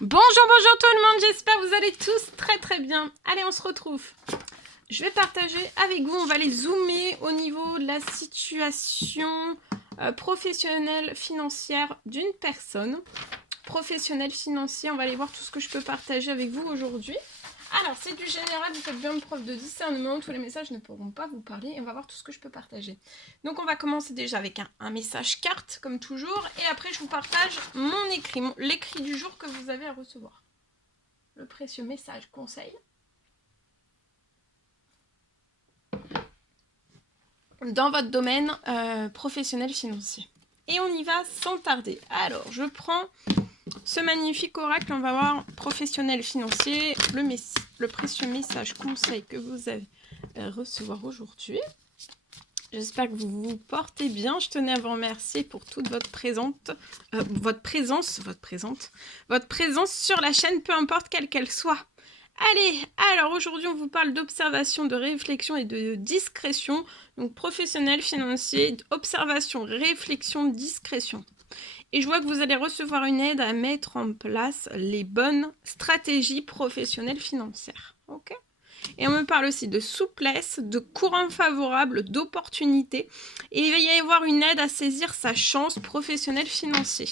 Bonjour tout le monde, j'espère que vous allez tous très bien. Allez, on se retrouve. Je vais partager avec vous, on va aller zoomer au niveau de la situation professionnelle financière d'une personne. Professionnel financier, on va aller voir tout ce que je peux partager avec vous aujourd'hui. Alors, c'est du général, vous faites bien preuve de discernement, tous les messages ne pourront pas vous parler et on va voir tout ce que je peux partager. Donc, on va commencer déjà avec un message carte, comme toujours, et après, je vous partage mon écrit, l'écrit du jour que vous avez à recevoir. Le précieux message conseil. Dans votre domaine professionnel financier. Et on y va sans tarder. Alors, je prends ce magnifique oracle, on va voir professionnel financier, le précieux message conseil que vous allez recevoir aujourd'hui. J'espère que vous vous portez bien. Je tenais à vous remercier pour toute votre présence sur la chaîne, peu importe quelle qu'elle soit. Allez, alors aujourd'hui on vous parle d'observation, de réflexion et de discrétion. Donc professionnel, financier, observation, réflexion, discrétion. Et je vois que vous allez recevoir une aide à mettre en place les bonnes stratégies professionnelles financières. Ok ? Et on me parle aussi de souplesse, de courant favorable, d'opportunités. Et il va y avoir une aide à saisir sa chance professionnelle financière.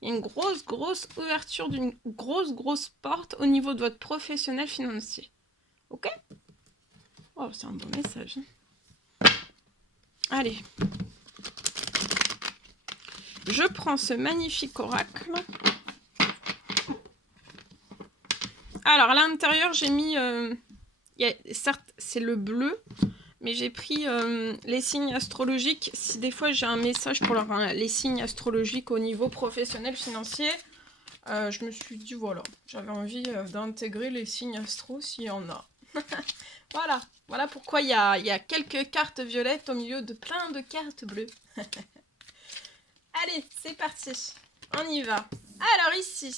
Il y a une grosse ouverture d'une grosse porte au niveau de votre professionnel financier. Ok ? Oh, c'est un bon message. Allez. Je prends ce magnifique oracle. Alors, à l'intérieur, j'ai mis... certes, c'est le bleu, mais j'ai pris les signes astrologiques. Si des fois j'ai un message pour les signes astrologiques au niveau professionnel financier, je me suis dit, voilà, j'avais envie d'intégrer les signes astro s'il y en a. Voilà pourquoi il y a quelques cartes violettes au milieu de plein de cartes bleues. Allez, c'est parti, on y va. Alors ici,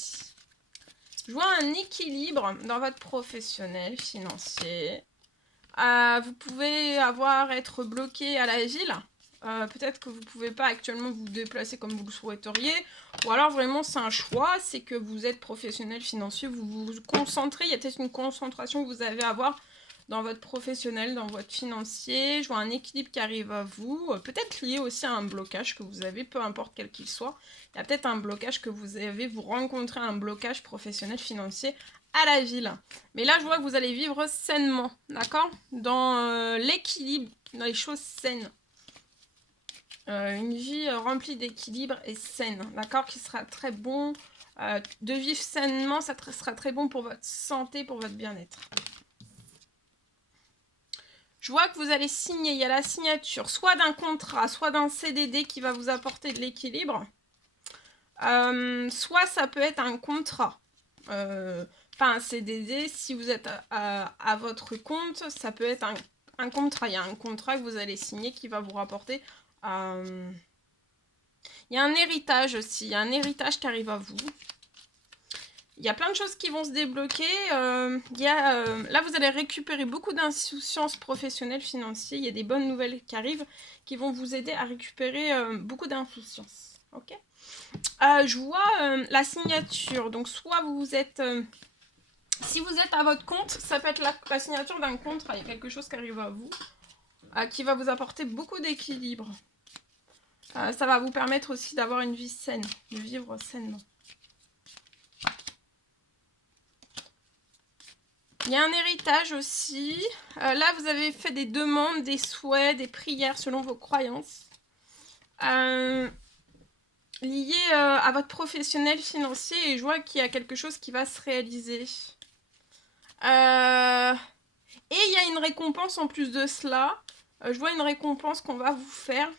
je vois un équilibre dans votre professionnel financier. Vous pouvez être bloqué à la ville. Peut-être que vous ne pouvez pas actuellement vous déplacer comme vous le souhaiteriez. Ou alors vraiment c'est un choix, c'est que vous êtes professionnel financier, vous vous concentrez, il y a peut-être une concentration que vous avez à avoir dans votre professionnel, dans votre financier. Je vois un équilibre qui arrive à vous, peut-être lié aussi à un blocage que vous avez, peu importe quel qu'il soit. Il y a peut-être un blocage que vous avez, vous rencontrez un blocage professionnel financier à la ville. Mais là, je vois que vous allez vivre sainement, d'accord ? Dans l'équilibre, dans les choses saines. Une vie remplie d'équilibre et saine, d'accord ? Qui sera très bon. De vivre sainement, ça sera très bon pour votre santé, pour votre bien-être. Je vois que vous allez signer, il y a la signature, soit d'un contrat, soit d'un CDD qui va vous apporter de l'équilibre. Soit ça peut être un contrat. Pas un CDD, si vous êtes à votre compte, ça peut être un contrat. Il y a un contrat que vous allez signer qui va vous rapporter. Il y a un héritage aussi, il y a un héritage qui arrive à vous. Il y a plein de choses qui vont se débloquer. Là, vous allez récupérer beaucoup d'insouciance professionnelle, financière. Il y a des bonnes nouvelles qui arrivent qui vont vous aider à récupérer beaucoup d'insouciance. Ok ? Je vois la signature. Donc, soit vous êtes... si vous êtes à votre compte, ça peut être la signature d'un contrat. Il y a quelque chose qui arrive à vous qui va vous apporter beaucoup d'équilibre. Ça va vous permettre aussi d'avoir une vie saine, de vivre sainement. Il y a un héritage aussi. Là, vous avez fait des demandes, des souhaits, des prières selon vos croyances. Liées à votre professionnel financier. Et je vois qu'il y a quelque chose qui va se réaliser. Et il y a une récompense en plus de cela. Je vois une récompense qu'on va vous faire.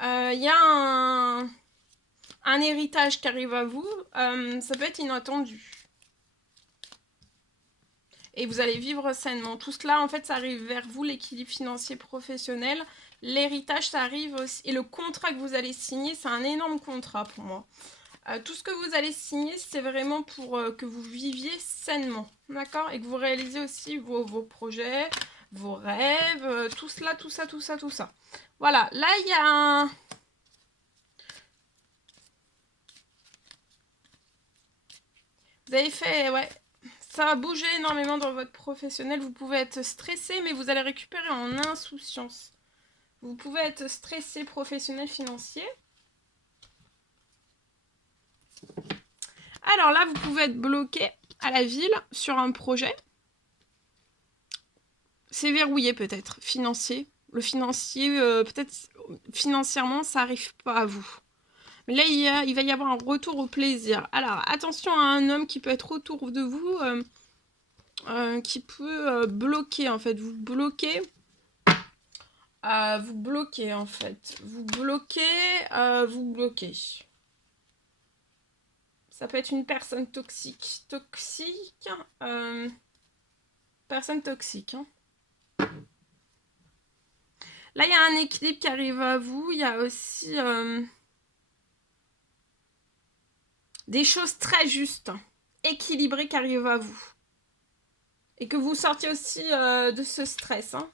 Il y a un héritage qui arrive à vous. Ça peut être inattendu. Et vous allez vivre sainement. Tout cela, en fait, ça arrive vers vous, l'équilibre financier professionnel. L'héritage, ça arrive aussi. Et le contrat que vous allez signer, c'est un énorme contrat pour moi. Tout ce que vous allez signer, c'est vraiment pour que vous viviez sainement. D'accord ? Et que vous réalisez aussi vos projets, vos rêves, tout cela, tout ça. Voilà, là, il y a un... Vous avez fait, ouais, ça va bouger énormément dans votre professionnel. Vous pouvez être stressé, mais vous allez récupérer en insouciance. Vous pouvez être stressé professionnel financier. Alors là, vous pouvez être bloqué à la ville sur un projet. C'est verrouillé peut-être, financier. Le financier, peut-être financièrement, ça n'arrive pas à vous. Mais là, il va y avoir un retour au plaisir. Alors, attention à un homme qui peut être autour de vous, qui peut bloquer, en fait. Vous bloquez, en fait. Vous bloquez. Ça peut être une personne toxique. Personne toxique, hein. Là, il y a un équilibre qui arrive à vous. Il y a aussi des choses très justes, équilibrées qui arrivent à vous. Et que vous sortiez aussi de ce stress, hein.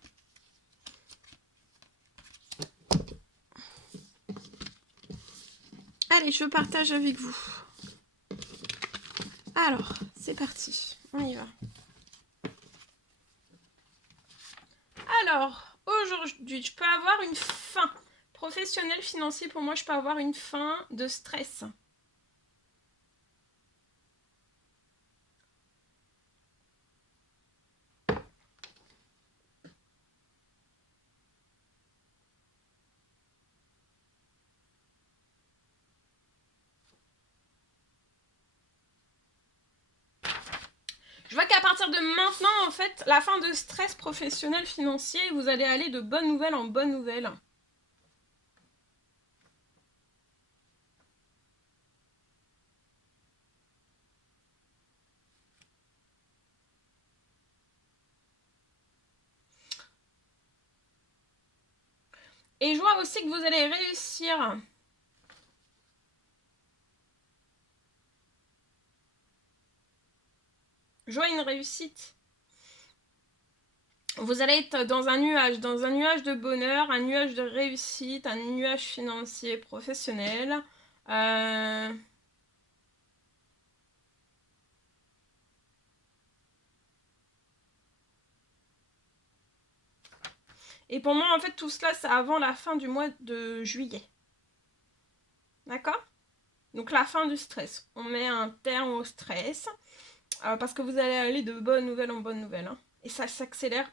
Allez, je partage avec vous. Alors, c'est parti. On y va. Alors, aujourd'hui, je peux avoir une fin. Professionnel, financier, pour moi, je peux avoir une fin de stress. Je vois qu'à partir de maintenant, en fait, la fin de stress professionnel financier, vous allez aller de bonne nouvelle en bonne nouvelle. Et je vois aussi que vous allez réussir. Je vois une réussite. Vous allez être dans un nuage de bonheur, un nuage de réussite, un nuage financier professionnel. Et pour moi, en fait, tout cela, c'est avant la fin du mois de juillet. D'accord? Donc la fin du stress. On met un terme au stress. Parce que vous allez aller de bonne nouvelle en bonne nouvelle, hein. Et ça s'accélère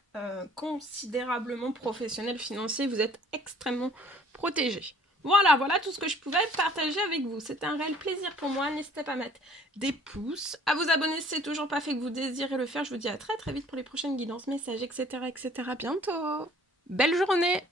considérablement professionnel, financier. Vous êtes extrêmement protégé. Voilà tout ce que je pouvais partager avec vous. C'était un réel plaisir pour moi. N'hésitez pas à mettre des pouces, à vous abonner si c'est toujours pas fait que vous désirez le faire. Je vous dis à très très vite pour les prochaines guidances, messages, etc. Bientôt. Belle journée!